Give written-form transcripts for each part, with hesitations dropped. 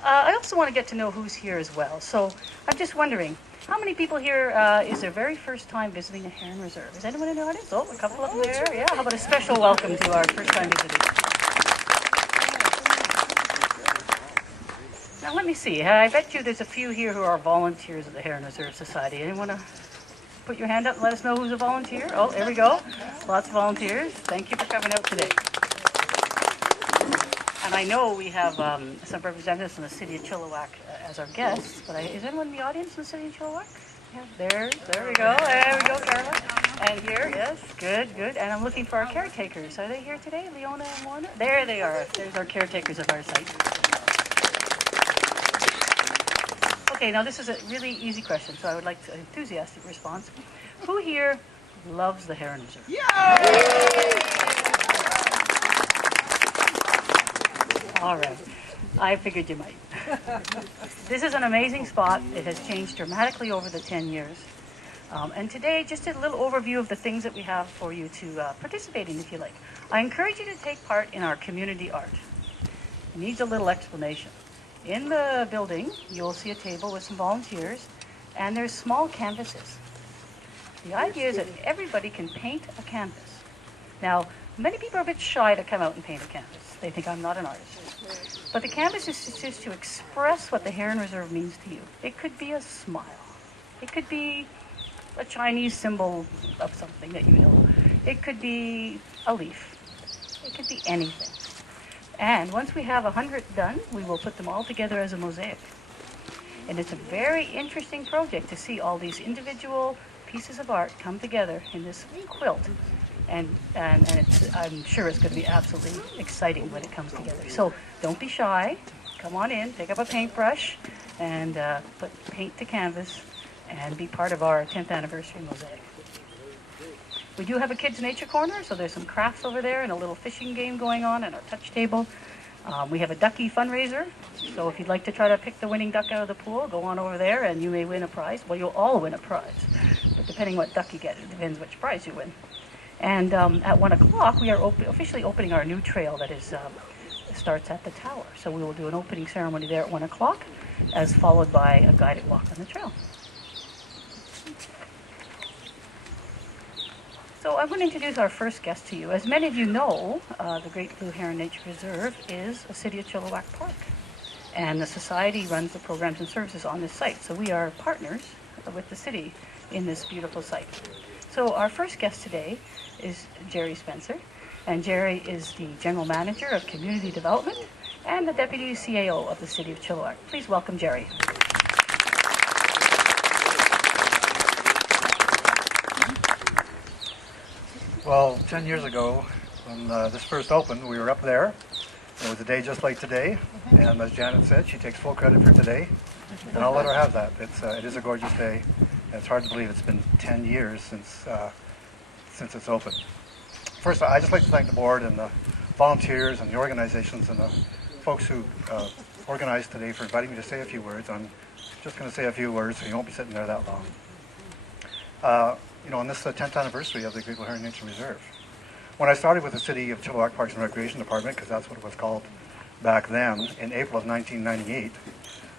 I also want to get to know who's here as well. So I'm just wondering, how many people here is their very first time visiting a Heron Reserve? Is anyone in the audience? Oh, a couple up there. Yeah, how about a special welcome to our first time visitors? Now let me see. I bet you there's a few here who are volunteers of the Heron Reserve Society. Anyone want to put your hand up and let us know who's a volunteer? Oh, there we go. Lots of volunteers. Thank you for coming out today. And I know we have some representatives from the city of Chilliwack as our guests, but is anyone in the audience in the city of Chilliwack? Yeah, there we go. There we go, Carla. And here, yes, good. And I'm looking for our caretakers. Are they here today, Leona and Warner? There they are. There's our caretakers of our site. Okay, now this is a really easy question, so I would like an enthusiastic response. Who here loves the Heron Reserve? All right. I figured you might. This is an amazing spot. It has changed dramatically over the 10 years. And today, just a little overview of the things that we have for you to participate in, if you like. I encourage you to take part in our community art. It needs a little explanation. In the building, you'll see a table with some volunteers, and there's small canvases. The idea is that everybody can paint a canvas. Now, many people are a bit shy to come out and paint a canvas. They think I'm not an artist. But the canvas is just to express what the Heron Reserve means to you. It could be a smile. It could be a Chinese symbol of something that you know. It could be a leaf. It could be anything. And once we have 100 done, we will put them all together as a mosaic. And it's a very interesting project to see all these individual pieces of art come together in this quilt. And I'm sure it's going to be absolutely exciting when it comes together. So don't be shy. Come on in, pick up a paintbrush, and paint to canvas, and be part of our 10th anniversary mosaic. We do have a kids' nature corner, so there's some crafts over there and a little fishing game going on at our touch table. We have a ducky fundraiser, so if you'd like to try to pick the winning duck out of the pool, go on over there and you may win a prize. Well, you'll all win a prize, but depending what duck you get, it depends which prize you win. And at 1 o'clock, we are officially opening our new trail that starts at the tower. So we will do an opening ceremony there at 1 o'clock, as followed by a guided walk on the trail. So I'm going to introduce our first guest to you. As many of you know, the Great Blue Heron Nature Reserve is a City of Chilliwack park. And the Society runs the programs and services on this site. So we are partners with the city in this beautiful site. So our first guest today is Jerry Spencer. And Jerry is the General Manager of Community Development and the Deputy CAO of the City of Chilliwack. Please welcome Jerry. Well, 10 years ago, when this first opened, we were up there. It was a day just like today, and as Janet said, she takes full credit for today, and I'll let her have that. It is a gorgeous day, and it's hard to believe it's been 10 years since it's opened. First, I'd just like to thank the board and the volunteers and the organizations and the folks who organized today for inviting me to say a few words. I'm just going to say a few words, so you won't be sitting there that long. On this 10th anniversary of the Great Blue Heron Nature Reserve. When I started with the City of Chilliwack Parks and Recreation Department, because that's what it was called back then, in April of 1998,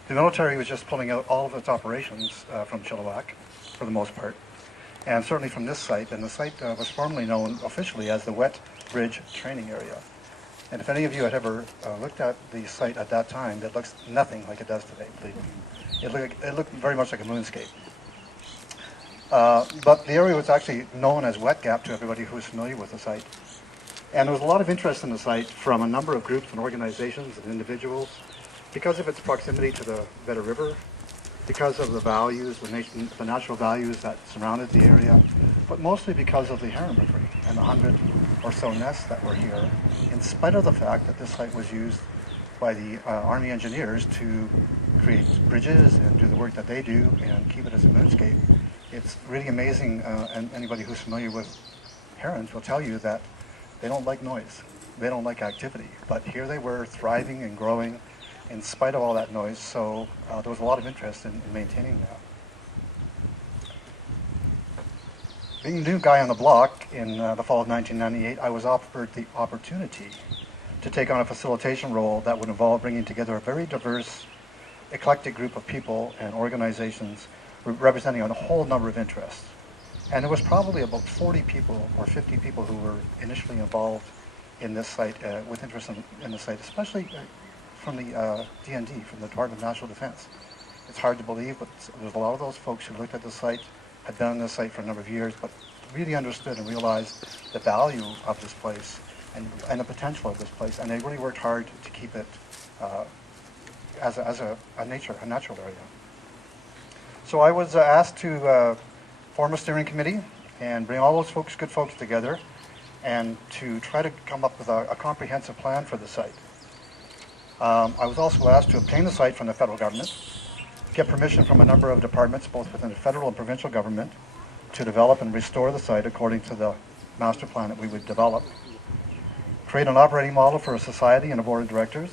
the military was just pulling out all of its operations from Chilliwack, for the most part, and certainly from this site. And the site was formerly known officially as the Wet Bridge Training Area. And if any of you had ever looked at the site at that time, it looks nothing like it does today, believe me. It looked very much like a moonscape. But the area was actually known as Wet Gap to everybody who was familiar with the site. And there was a lot of interest in the site from a number of groups and organizations and individuals because of its proximity to the Better River, because of the values, the natural values that surrounded the area, but mostly because of the heron livery and the 100 or so nests that were here, in spite of the fact that this site was used by the Army engineers to create bridges and do the work that they do and keep it as a moonscape. It's really amazing, and anybody who's familiar with herons will tell you that they don't like noise. They don't like activity. But here they were thriving and growing in spite of all that noise, so there was a lot of interest in maintaining that. Being the new guy on the block in the fall of 1998, I was offered the opportunity to take on a facilitation role that would involve bringing together a very diverse, eclectic group of people and organizations representing a whole number of interests. And there was probably about 40 people or 50 people who were initially involved in this site, with interest in the site, especially from the D&D, from the Department of National Defense. It's hard to believe, but there's a lot of those folks who looked at the site, had been on this site for a number of years, but really understood and realized the value of this place and the potential of this place, and they really worked hard to keep it as a natural area. So I was asked to form a steering committee and bring all those good folks together and to try to come up with a comprehensive plan for the site. I was also asked to obtain the site from the federal government, get permission from a number of departments, both within the federal and provincial government, to develop and restore the site according to the master plan that we would develop, create an operating model for a society and a board of directors,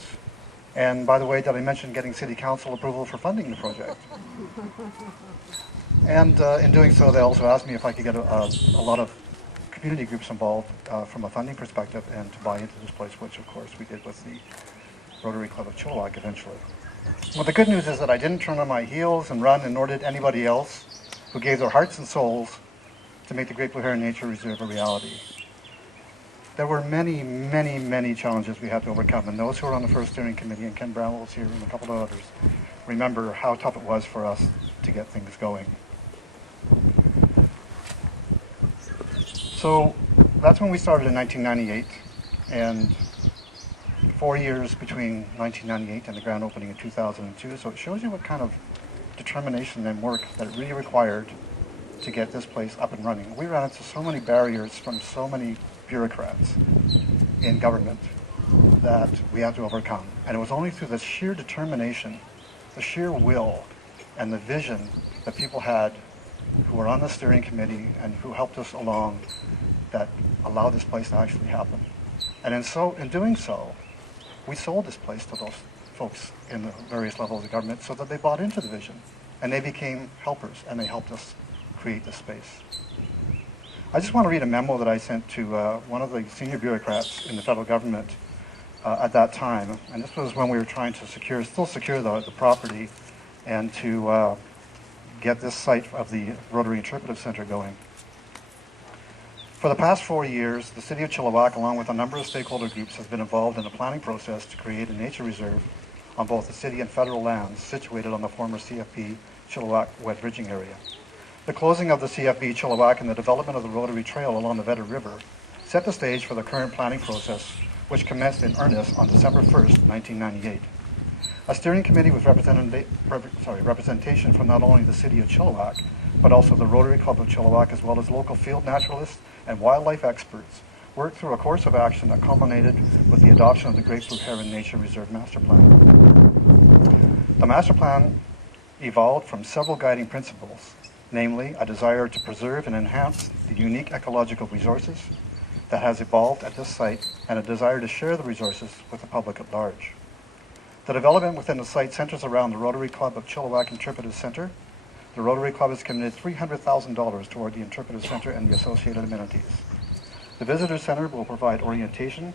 and by the way, did I mention getting City Council approval for funding the project? And in doing so, they also asked me if I could get a lot of community groups involved from a funding perspective and to buy into this place, which of course we did with the Rotary Club of Chilliwack eventually. Well, the good news is that I didn't turn on my heels and run, and nor did anybody else who gave their hearts and souls to make the Great Blue Heron Nature Reserve a reality. There were many, many, many challenges we had to overcome, and those who were on the first steering committee, and Ken Bramwell's here and a couple of others, remember how tough it was for us to get things going. So that's when we started in 1998, and 4 years between 1998 and the grand opening in 2002, so it shows you what kind of determination and work that it really required to get this place up and running. We ran into so many barriers from so many bureaucrats in government that we had to overcome. And it was only through the sheer determination, the sheer will, and the vision that people had who were on the steering committee and who helped us along that allowed this place to actually happen. And in doing so, we sold this place to those folks in the various levels of government so that they bought into the vision and they became helpers and they helped us create this space. I just want to read a memo that I sent to one of the senior bureaucrats in the federal government at that time, and this was when we were trying to still secure the property and to get this site of the Rotary Interpretive Center going. For the past 4 years, the City of Chilliwack, along with a number of stakeholder groups, has been involved in the planning process to create a nature reserve on both the city and federal lands situated on the former CFB Chilliwack wet bridging area. The closing of the CFB Chilliwack and the development of the Rotary Trail along the Vedder River set the stage for the current planning process, which commenced in earnest on December 1st, 1998. A steering committee with representation from not only the City of Chilliwack, but also the Rotary Club of Chilliwack, as well as local field naturalists and wildlife experts, worked through a course of action that culminated with the adoption of the Great Blue Heron Nature Reserve Master Plan. The Master Plan evolved from several guiding principles, namely a desire to preserve and enhance the unique ecological resources that has evolved at this site and a desire to share the resources with the public at large. The development within the site centers around the Rotary Club of Chilliwack Interpretive Center. The Rotary Club has committed $300,000 toward the Interpretive Center and the associated amenities. The Visitor Center will provide orientation,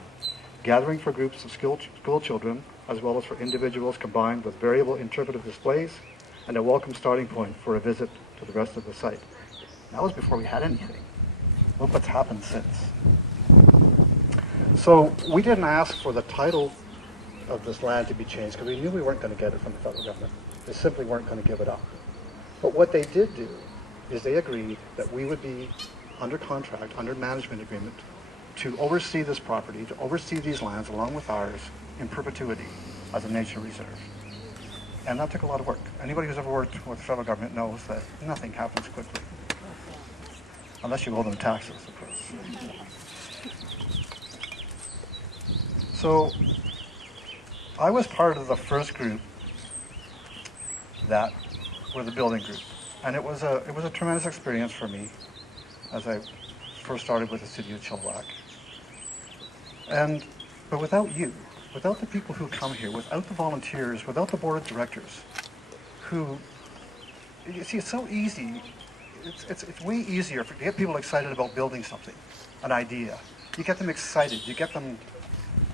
gathering for groups of school children, as well as for individuals, combined with variable interpretive displays and a welcome starting point for a visit to the rest of the site. That was before we had anything. Look what's happened since. So we didn't ask for the title of this land to be changed because we knew we weren't going to get it from the federal government. They simply weren't going to give it up. But what they did do is they agreed that we would be under contract, under management agreement, to oversee this property, to oversee these lands along with ours in perpetuity as a nature reserve. And that took a lot of work. Anybody who's ever worked with the federal government knows that nothing happens quickly. Unless you owe them taxes, of course. So I was part of the first group that were the building group. And it was a tremendous experience for me as I first started with the City of Chilliwack. But without you, without the people who come here, without the volunteers, without the board of directors, you see, it's so easy. It's way easier to get people excited about building something, an idea. You get them excited. You get them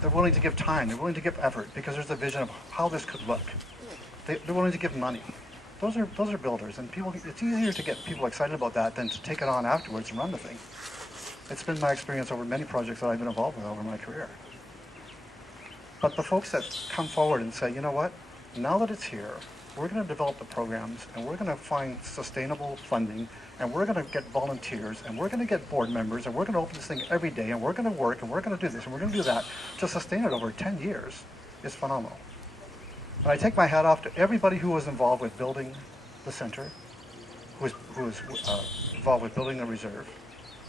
They're willing to give time. They're willing to give effort because there's a vision of how this could look. They're willing to give money. Those are builders, and people. It's easier to get people excited about that than to take it on afterwards and run the thing. It's been my experience over many projects that I've been involved with over my career. But the folks that come forward and say, you know what, now that it's here, we're going to develop the programs, and we're going to find sustainable funding, and we're going to get volunteers, and we're going to get board members, and we're going to open this thing every day, and we're going to work, and we're going to do this, and we're going to do that, to sustain it over 10 years is phenomenal. And I take my hat off to everybody who was involved with building the center, who was involved with building the reserve.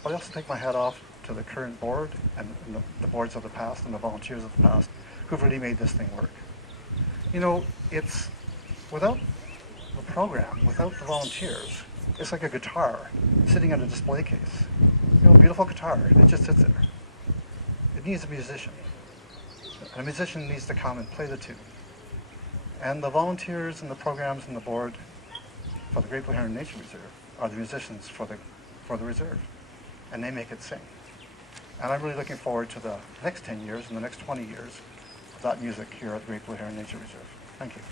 But I also take my hat off to the current board and the boards of the past and the volunteers of the past who've really made this thing work. You know, it's without the program, without the volunteers, it's like a guitar sitting in a display case. You know, a beautiful guitar, it just sits there. It needs a musician. And a musician needs to come and play the tune. And the volunteers and the programs and the board for the Great Blue Heron Nature Reserve are the musicians for the reserve. And they make it sing. And I'm really looking forward to the next 10 years and the next 20 years of that music here at the Great Blue Heron Nature Reserve. Thank you.